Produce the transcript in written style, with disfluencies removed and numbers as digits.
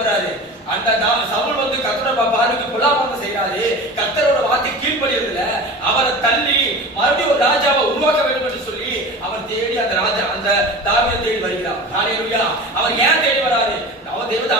வராரு. அந்த சவுல் வந்து கர்த்தரோட பார்வைக்கு பொல்லாப்பான செய்யறாரு. கர்த்தரோட வார்த்தை கீழ்ப்படியறதுல அவரை தள்ளி மறுபடியும் ஒரு ராஜாவை உருவாக்க வேண்டும் என்று சொல்லி அவர் தேடி அந்த தாவீதை தேடி வருகிறார். ஹல்லேலூயா. அவர் ஏன் தேடி வராரு? அவர் தேவதை